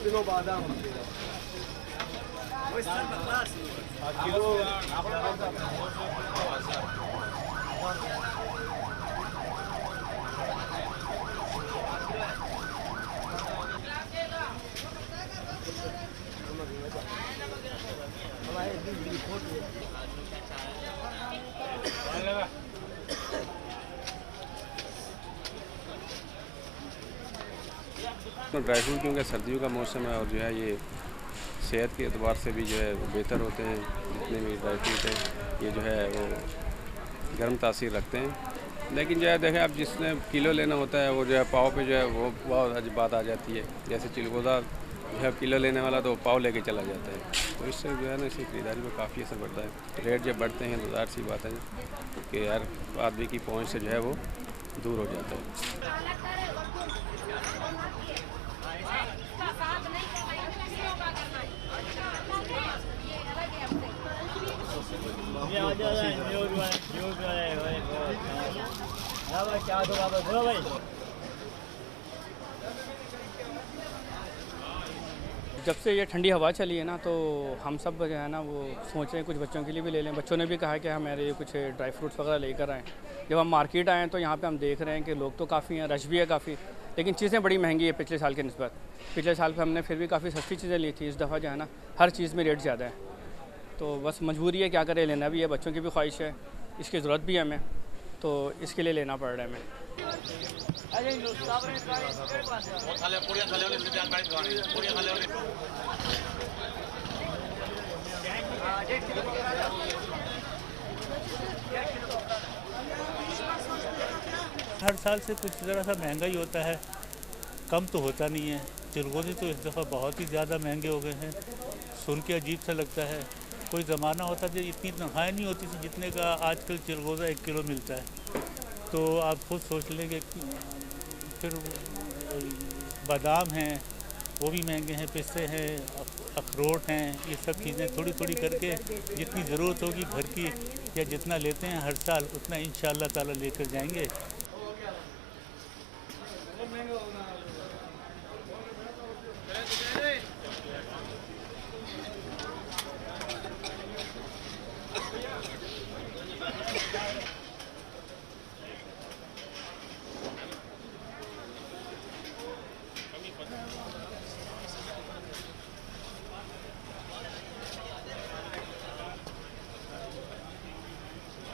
Kilo बादाम dry fruit क्योंकि सर्दियों का मौसम है और जो है ये सेहत के एतबार से भी जो है बेहतर होते हैं। जितने भी ड्राई फ्रूट हैं ये जो है वो गर्म तासीर रखते हैं। लेकिन जो है देखें आप जिसने किलो लेना होता है वो जो है पाव पे जो है वो बहुत बात आ जाती है। जैसे चिलगोज़ा जो है किलो लेने वाला तो पाव लेके चला जाता है, तो इससे जो है ना इसकी खरीदारी पर काफ़ी असर पड़ता है। रेट जब बढ़ते हैं तो ज़ाहिर सी बात है कि हर आदमी की पहुँच से जो है वो दूर हो जाता है। जब से ये ठंडी हवा चली है ना तो हम सब जो है ना वो सोच रहे हैं कुछ बच्चों के लिए भी ले लें। बच्चों ने भी कहा कि हमारे लिए कुछ ड्राई फ्रूट्स वगैरह लेकर आएँ। जब हम मार्केट आए तो यहाँ पे हम देख रहे हैं कि लोग तो काफ़ी हैं, रश भी है काफ़ी, लेकिन चीज़ें बड़ी महंगी है पिछले साल के निस्बत। पिछले साल पे हमने फिर भी काफ़ी सस्ती चीज़ें ली थी, इस दफ़ा जो है ना हर चीज़ में रेट ज़्यादा है। तो बस मजबूरी है, क्या करें, लेना भी है, बच्चों की भी ख्वाहिश है, इसकी ज़रूरत भी है हमें, तो इसके लिए लेना पड़ रहा है हमें। हर साल से कुछ ज़रा सा महंगा ही होता है, कम तो होता नहीं है। चिलगोज़े तो इस दफ़ा बहुत ही ज़्यादा महंगे हो गए हैं, सुन के अजीब सा लगता है। कोई ज़माना होता जब इतनी तनख्वाहें नहीं होती थी जितने का आजकल चिलगोज़ा 1 किलो मिलता है। तो आप खुद सोच लेंगे कि फिर बादाम हैं वो भी महंगे हैं, पिस्ते हैं, अखरोट हैं, ये सब चीज़ें थोड़ी थोड़ी करके जितनी ज़रूरत होगी घर की या जितना लेते हैं हर साल उतना इंशाअल्लाह ताला लेकर जाएंगे।